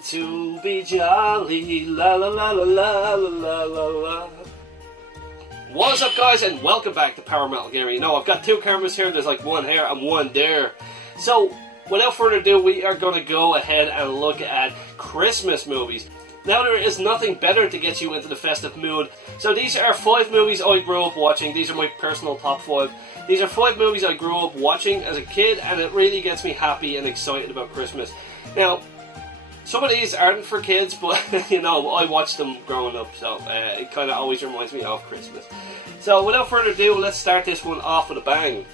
reason to be jolly. La la la la la la la la. What's up, guys, and welcome back to Power Metal Gamer. You know, I've got two cameras here. There's like one here and one there. So, without further ado, we are going to go ahead and look at Christmas movies. Now, there is nothing better to get you into the festive mood. So these are 5 movies I grew up watching. These are my personal top 5. These are 5 movies I grew up watching as a kid, and it really gets me happy and excited about Christmas. Now, some of these aren't for kids, but, you know, I watched them growing up, so it kind of always reminds me of Christmas. So, without further ado, let's start this one off with a bang.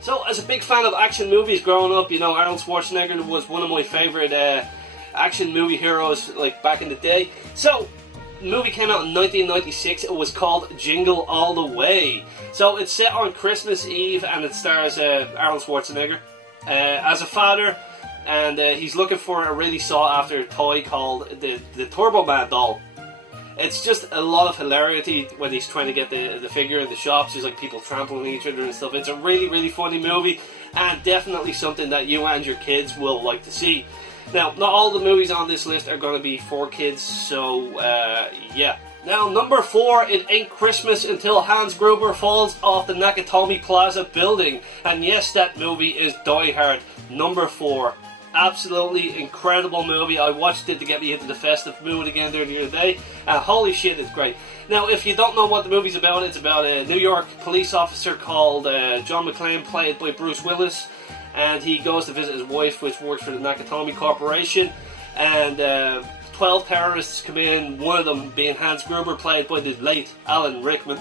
So, as a big fan of action movies growing up, you know, Arnold Schwarzenegger was one of my favourite action movie heroes, like, back in the day. So, the movie came out in 1996. It was called Jingle All the Way. So, it's set on Christmas Eve, and it stars Arnold Schwarzenegger as a father. And he's looking for a really sought-after toy called the Turbo Man doll. It's just a lot of hilarity when he's trying to get the figure in the shops. There's like people trampling each other and stuff. It's a really, really funny movie, and definitely something that you and your kids will like to see. Now, not all the movies on this list are going to be for kids, so yeah. Now, number 4, It Ain't Christmas Until Hans Gruber Falls Off the Nakatomi Plaza Building. And yes, that movie is Die Hard. Number 4. Absolutely incredible movie. I watched it to get me into the festive mood again there the other day, and holy shit, it's great. Now, if you don't know what the movie's about, it's about a New York police officer called John McClane, played by Bruce Willis, and he goes to visit his wife, which works for the Nakatomi Corporation, and 12 terrorists come in, one of them being Hans Gruber, played by the late Alan Rickman,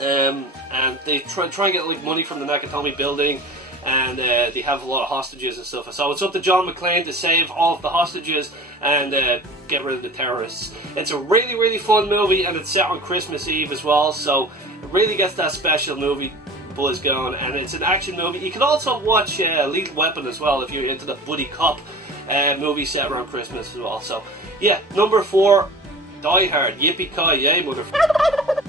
and they try and get like money from the Nakatomi building, and they have a lot of hostages and stuff. So it's up to John McClane to save all of the hostages and get rid of the terrorists. It's a really, really fun movie, and it's set on Christmas Eve as well, so it really gets that special movie buzz going, and it's an action movie. You can also watch Lethal Weapon as well if you're into the buddy cop movie set around Christmas as well. So yeah, number 4, Die Hard. Yippee-ki-yay, motherfucker.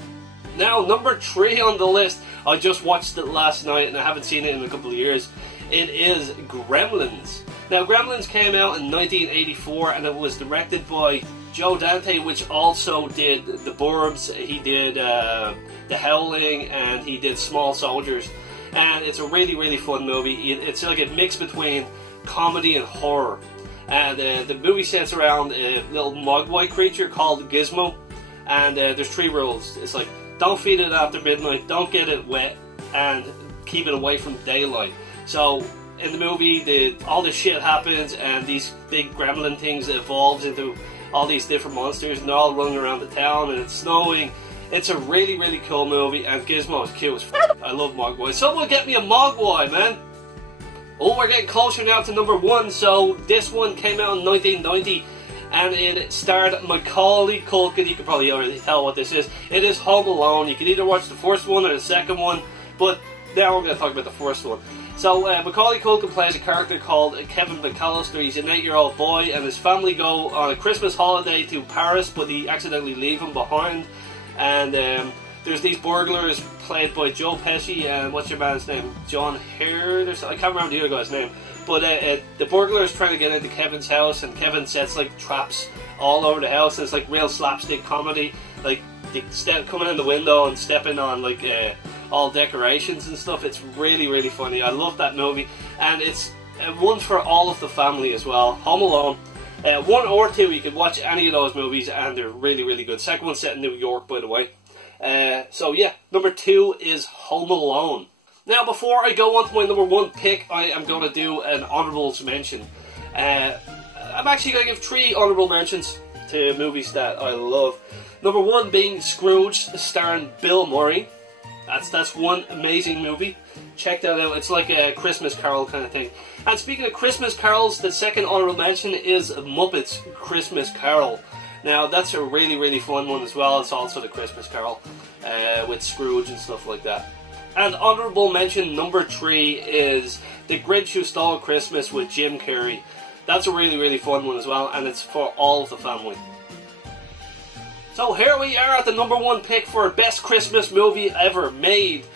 Now, number 3 on the list, I just watched it last night and I haven't seen it in a couple of years. It is Gremlins. Now, Gremlins came out in 1984 and it was directed by Joe Dante, which also did The Burbs. He did The Howling, and he did Small Soldiers. And it's a really, really fun movie. It's like a mix between comedy and horror. And the movie sets around a little mogwai creature called Gizmo. And there's 3 rules. It's like, don't feed it after midnight, don't get it wet, and keep it away from daylight. So, in the movie, all this shit happens, and these big gremlin things evolves into all these different monsters, and they're all running around the town, and it's snowing. It's a really, really cool movie, and Gizmo is cute as f***. I love Mogwai. Someone get me a Mogwai, man! Oh, we're getting closer now to number 1, so this one came out in 1990. And it starred Macaulay Culkin. You can probably already tell what this is. It is Home Alone. You can either watch the first one or the second one, but now we're going to talk about the first one. So, Macaulay Culkin plays a character called Kevin McAllister. He's an 8-year-old boy, and his family go on a Christmas holiday to Paris, but they accidentally leave him behind. And there's these burglars played by Joe Pesci, and what's your man's name? John Hare? I can't remember the other guy's name. But the burglar is trying to get into Kevin's house, and Kevin sets like traps all over the house. And it's like real slapstick comedy, like they coming in the window and stepping on like all decorations and stuff. It's really, really funny. I love that movie, and it's one for all of the family as well. Home Alone, 1 or 2, you can watch any of those movies, and they're really, really good. Second one's set in New York, by the way. So yeah, number 2 is Home Alone. Now, before I go on to my number 1 pick, I am going to do an honourable mention. I'm actually going to give 3 honourable mentions to movies that I love. Number 1 being Scrooge, starring Bill Murray. That's one amazing movie. Check that out. It's like a Christmas Carol kind of thing. And speaking of Christmas carols, the second honourable mention is Muppets Christmas Carol. Now, that's a really, really fun one as well. It's also the Christmas Carol with Scrooge and stuff like that. And honourable mention number 3 is The Grinch Who Stole Christmas with Jim Carrey. That's a really, really fun one as well, and it's for all of the family. So here we are at the number 1 pick for best Christmas movie ever made.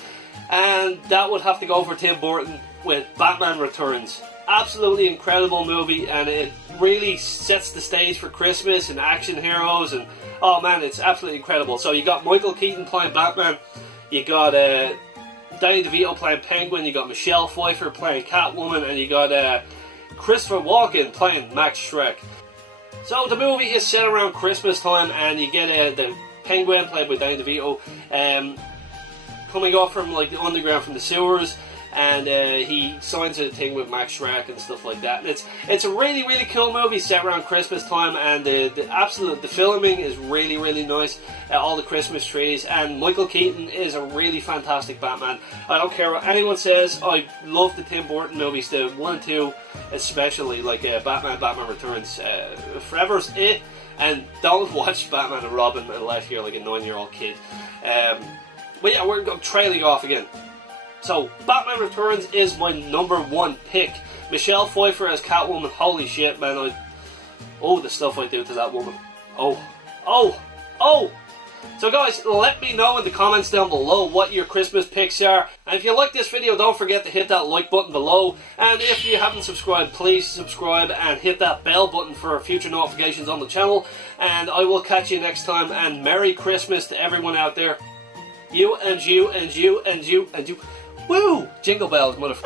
and that would have to go for Tim Burton with Batman Returns. Absolutely incredible movie, and it really sets the stage for Christmas and action heroes, and oh man, it's absolutely incredible. So you got Michael Keaton playing Batman, you got Danny DeVito playing Penguin, you got Michelle Pfeiffer playing Catwoman, and you got Christopher Walken playing Max Schreck. So the movie is set around Christmas time, and you get the Penguin played by Danny DeVito coming off from like the underground, from the sewers, and he signs a thing with Max Schreck and stuff like that. And it's a really, really cool movie set around Christmas time, and the filming is really, really nice. All the Christmas trees, and Michael Keaton is a really fantastic Batman. I don't care what anyone says, I love the Tim Burton movies, the 1 and 2 especially, like Batman Returns. Forever's it, and don't watch Batman and Robin unless you're like a 9-year-old kid. But yeah, I'm trailing off again. So, Batman Returns is my #1 pick. Michelle Pfeiffer as Catwoman, holy shit, man. Oh, the stuff I do to that woman. Oh. So guys, let me know in the comments down below what your Christmas picks are. And if you like this video, don't forget to hit that like button below. And if you haven't subscribed, please subscribe and hit that bell button for future notifications on the channel. And I will catch you next time, and Merry Christmas to everyone out there. You and you and you and you and you. Woo! Jingle bells, motherfucker.